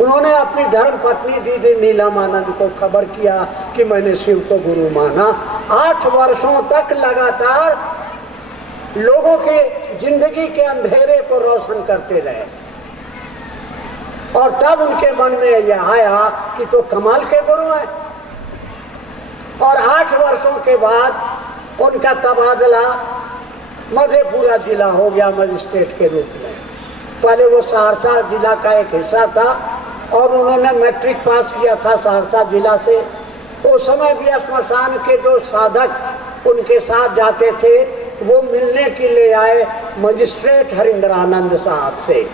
उन्होंने अपनी धर्म पत्नी दीदी नीलमानंद को खबर किया कि मैंने शिव को गुरु माना। 8 वर्षों तक लगातार लोगों के जिंदगी के अंधेरे को रोशन करते रहे और तब उनके मन में यह आया कि तो कमाल के गुरु हैं। और 8 वर्षों के बाद उनका तबादला मधेपुरा जिला हो गया मजिस्ट्रेट के रूप में। पहले वो सहरसा जिला का एक हिस्सा था और उन्होंने मैट्रिक पास किया था सहरसा जिला से। उस समय भी श्मशान के जो साधक उनके साथ जाते थे वो मिलने के लिए आए मजिस्ट्रेट हरिंद्रानंद साहब से।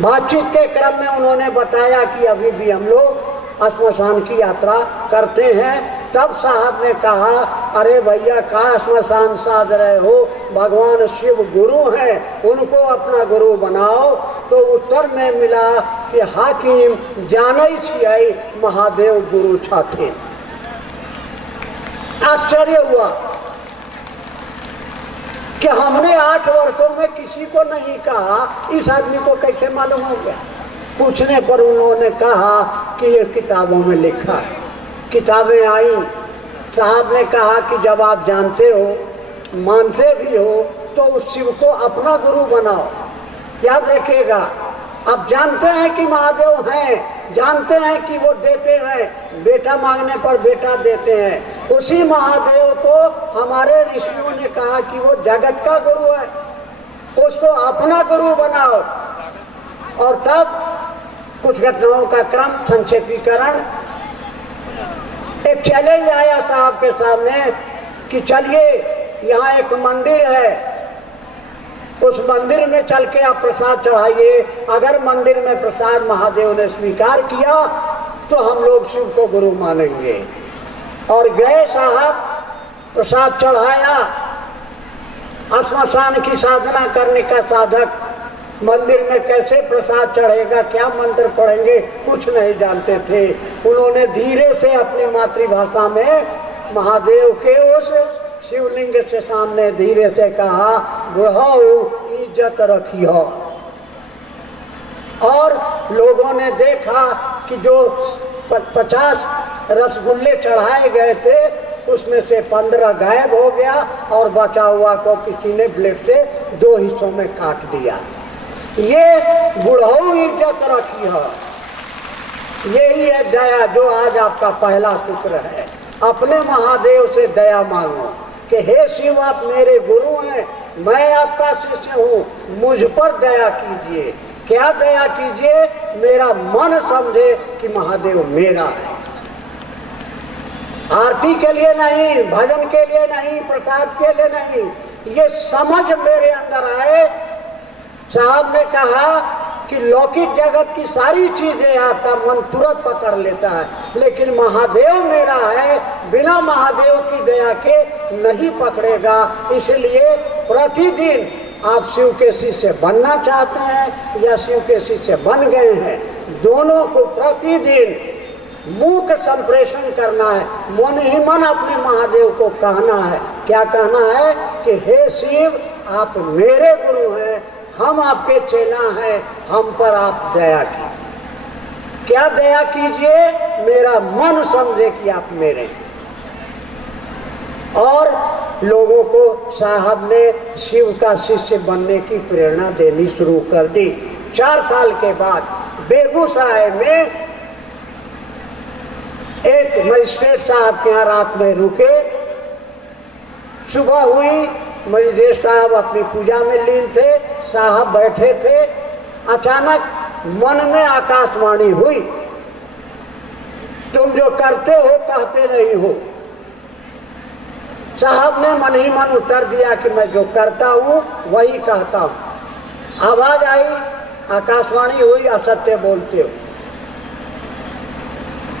बातचीत के क्रम में उन्होंने बताया कि अभी भी हम लोग श्मशान की यात्रा करते हैं। तब साहब ने कहा, अरे भैया कहाँ श्मशान साध रहे हो, भगवान शिव गुरु हैं, उनको अपना गुरु बनाओ। तो उत्तर में मिला कि हाकिम जानै छियै महादेव गुरु छथिन। आश्चर्य हुआ कि हमने 8 वर्षों में किसी को नहीं कहा, इस आदमी को कैसे मालूम हो गया। पूछने पर उन्होंने कहा कि ये किताबों में लिखा है। किताबें आई, साहब ने कहा कि जब आप जानते हो, मानते भी हो, तो उस शिव को अपना गुरु बनाओ। याद रखिएगा, अब जानते हैं कि महादेव हैं, जानते हैं कि वो देते हैं, बेटा मांगने पर बेटा देते हैं। उसी महादेव को हमारे ऋषियों ने कहा कि वो जगत का गुरु है, उसको अपना गुरु बनाओ। और तब कुछ घटनाओं का क्रम संक्षेपीकरण, एक चैलेंज आया साहब के सामने कि चलिए यहाँ एक मंदिर है, उस मंदिर में चल के आप प्रसाद चढ़ाइए। अगर मंदिर में प्रसाद महादेव ने स्वीकार किया तो हम लोग शिव को गुरु मानेंगे। और गए साहब, प्रसाद चढ़ाया। श्मशान की साधना करने का साधक मंदिर में कैसे प्रसाद चढ़ेगा, क्या मंत्र पढ़ेंगे, कुछ नहीं जानते थे। उन्होंने धीरे से अपनी मातृभाषा में महादेव के उस शिवलिंग से सामने धीरे से कहा, बुढ़ऊ इज्जत रखी हो। और लोगों ने देखा कि जो 50 रसगुल्ले चढ़ाए गए थे उसमें से 15 गायब हो गया और बचा हुआ को किसी ने ब्लेड से 2 हिस्सों में काट दिया। ये बुढ़ऊ इज्जत रखी हो, यही है दया, जो आज आपका पहला सूत्र है। अपने महादेव से दया मांगो कि हे शिव, आप मेरे गुरु हैं, मैं आपका शिष्य हूँ, मुझ पर दया कीजिए। क्या दया कीजिए? मेरा मन समझे कि महादेव मेरा है। आरती के लिए नहीं, भजन के लिए नहीं, प्रसाद के लिए नहीं, ये समझ मेरे अंदर आए। साहब ने कहा कि लौकिक जगत की सारी चीजें आपका मन तुरंत पकड़ लेता है, लेकिन महादेव मेरा है, बिना महादेव की दया के नहीं पकड़ेगा। इसलिए प्रतिदिन आप शिव के शिष्य बनना चाहते हैं या शिव के शिष्य बन गए हैं, दोनों को प्रतिदिन मूक संप्रेषण करना है। मन ही मन अपने महादेव को कहना है। क्या कहना है कि हे शिव, आप मेरे गुरु हैं, हम आपके चेला हैं, हम पर आप दया कीजिए। क्या दया कीजिए? मेरा मन समझे कि आप मेरे हैं। और लोगों को साहब ने शिव का शिष्य बनने की प्रेरणा देनी शुरू कर दी। 4 साल के बाद बेगूसराय में एक मजिस्ट्रेट साहब के यहाँ रात में रुके। सुबह हुई, मजिस्ट्रेट साहब अपनी पूजा में लीन थे, साहब बैठे थे। अचानक मन में आकाशवाणी हुई, तुम जो करते हो कहते नहीं हो। साहब ने मन ही मन उत्तर दिया कि मैं जो करता हूँ वही कहता हूँ। आवाज आई, आकाशवाणी हुई, असत्य बोलते हो।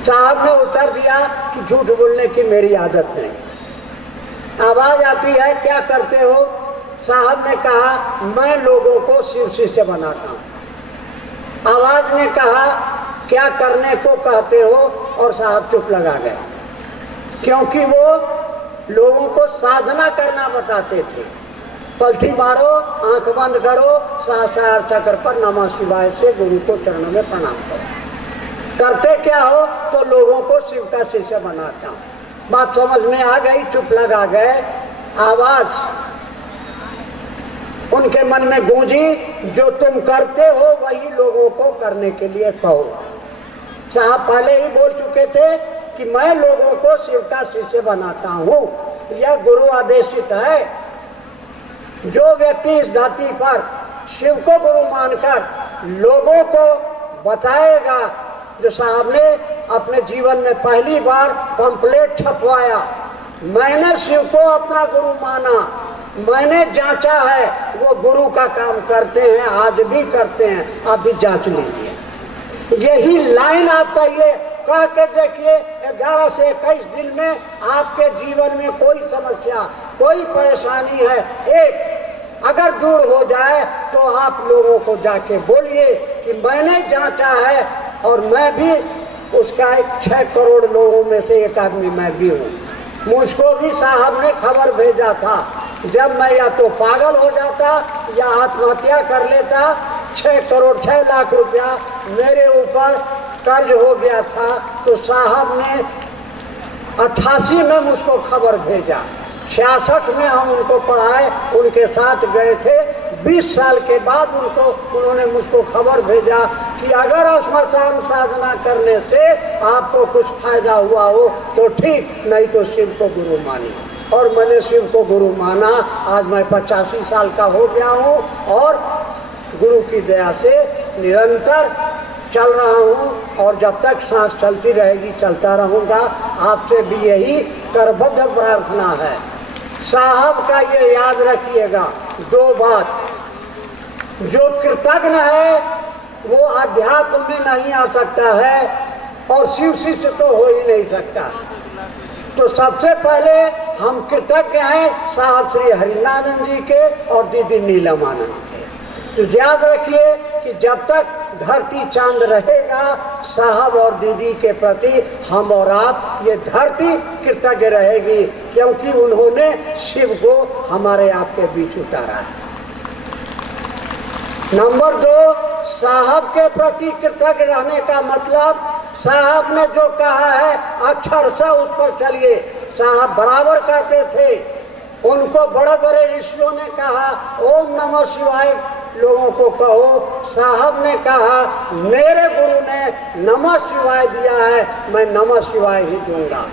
साहब ने उत्तर दिया कि झूठ बोलने की मेरी आदत नहीं। आवाज आती है, क्या करते हो? साहब ने कहा, मैं लोगों को शिव शिष्य बनाता हूँ। आवाज ने कहा, क्या करने को कहते हो? और साहब चुप लगा गए, क्योंकि वो लोगों को साधना करना बताते थे। पलथी मारो, आंख बंद करो, सहस्रार चक्र पर नमः शिवाय से गुरु को चरणों में प्रणाम करो। करते क्या हो? तो लोगों को शिव का शिष्य बनाता हूँ। बात समझ में आ गई? चुप लगा गए। आवाज उनके मन में गूंजी, जो तुम करते हो वही लोगों को करने के लिए कहो। साहब पहले ही बोल चुके थे कि मैं लोगों को शिव का शिष्य बनाता हूँ, यह गुरु आदेशित है। जो व्यक्ति इस धरती पर शिव को गुरु मानकर लोगों को बताएगा, जो साहब ने अपने जीवन में पहली बार पंपलेट छपवाया, मैंने शिव को अपना गुरु माना, मैंने जांचा है, वो गुरु का काम करते हैं, आज भी करते हैं, आप भी जांच लीजिए। यही लाइन आपका ये कह के देखिए, 11 से 21 दिन में आपके जीवन में कोई समस्या, कोई परेशानी है, एक अगर दूर हो जाए तो आप लोगों को जाके बोलिए कि मैंने जांचा है और मैं भी उसका 6 करोड़ लोगों में से एक आदमी मैं भी हूँ। मुझको भी साहब ने खबर भेजा था, जब मैं या तो पागल हो जाता या आत्महत्या कर लेता, 6 करोड़ 6 लाख रुपया मेरे ऊपर कर्ज हो गया था, तो साहब ने 88 में मुझको खबर भेजा, 66 में हम उनको पढ़ाए, उनके साथ गए थे। 20 साल के बाद उन्होंने मुझको खबर भेजा कि अगर श्मशान साधना करने से आपको कुछ फायदा हुआ हो तो ठीक, नहीं तो शिव को गुरु मानिए। और मैंने शिव को गुरु माना। आज मैं 85 साल का हो गया हूँ और गुरु की दया से निरंतर चल रहा हूँ, और जब तक सांस चलती रहेगी चलता रहूँगा। आपसे भी यही करबद्ध प्रार्थना है। साहब का ये याद रखिएगा 2 बात, जो कृतज्ञ है वो अध्यात्म में नहीं आ सकता है और शिव शिष्य तो हो ही नहीं सकता। तो सबसे पहले हम कृतज्ञ हैं साहब श्री हरिनानंद जी के और दीदी नीलमानंद के। तो याद रखिए कि जब तक धरती चांद रहेगा, साहब और दीदी के प्रति हम और आप, ये धरती कृतज्ञ रहेगी, क्योंकि उन्होंने शिव को हमारे आपके बीच उतारा है। नंबर 2, साहब के प्रति कृतज्ञ रहने का मतलब, साहब ने जो कहा है अक्षरशः उस पर चलिए। साहब बराबर कहते थे, उनको बड़े बड़े ऋषियों ने कहा ओम नमः शिवाय लोगों को कहो, साहब ने कहा मेरे गुरु ने नमः शिवाय दिया है, मैं नमः शिवाय ही दूंगा।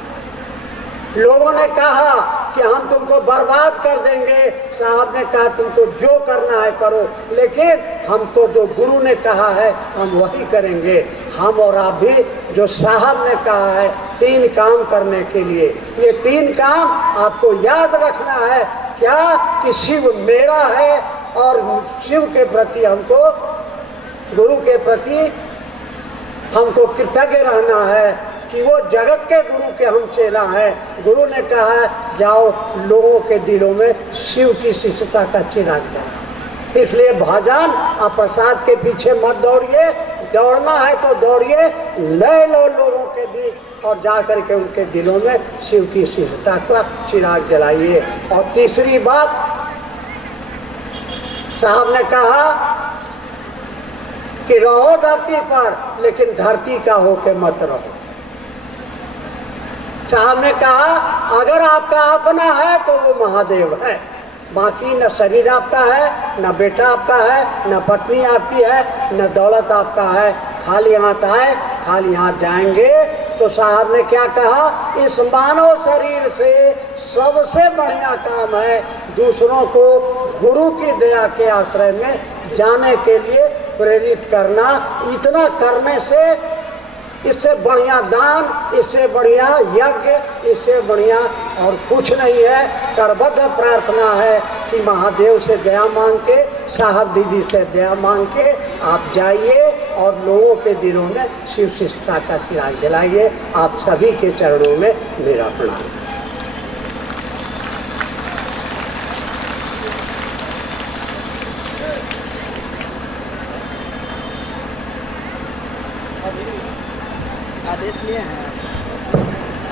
लोगों ने कहा कि हम तुमको बर्बाद कर देंगे, साहब ने कहा तुमको जो करना है करो, लेकिन हमको जो गुरु ने कहा है हम वही करेंगे। हम और आप भी जो साहब ने कहा है 3 काम करने के लिए, ये 3 काम आपको याद रखना है। क्या कि शिव मेरा है और शिव के प्रति हमको, गुरु के प्रति हमको कृतज्ञ रहना है कि वो जगत के गुरु के हम चेला हैं। गुरु ने कहा है जाओ लोगों के दिलों में शिव की शिष्यता का चिराग जलाओ। इसलिए भाजन आप प्रसाद के पीछे मत दौड़िए, दौड़ना है तो दौड़िए, ले लो लोगों के बीच और जा कर के उनके दिलों में शिव की शिष्यता का चिराग जलाइए। और तीसरी बात, साहब ने कहा कि रहो धरती पर लेकिन धरती का होके मत रहो। साहब ने कहा अगर आपका अपना है तो वो महादेव है, बाकी न शरीर आपका है, न बेटा आपका है, न पत्नी आपकी है, न दौलत आपका है, खाली हाथ आए खाली हाथ जाएंगे। तो साहब ने क्या कहा, इस मानव शरीर से सबसे बढ़िया काम है दूसरों को गुरु की दया के आश्रय में जाने के लिए प्रेरित करना। इतना करने से, इससे बढ़िया दान, इससे बढ़िया यज्ञ, इससे बढ़िया और कुछ नहीं है। करबद्ध प्रार्थना है कि महादेव से दया मांग के, साहब दीदी से दया मांग के आप जाइए और लोगों के दिलों में शिव शिष्यता का चिराग जलाइए। आप सभी के चरणों में मेरा प्रणाम।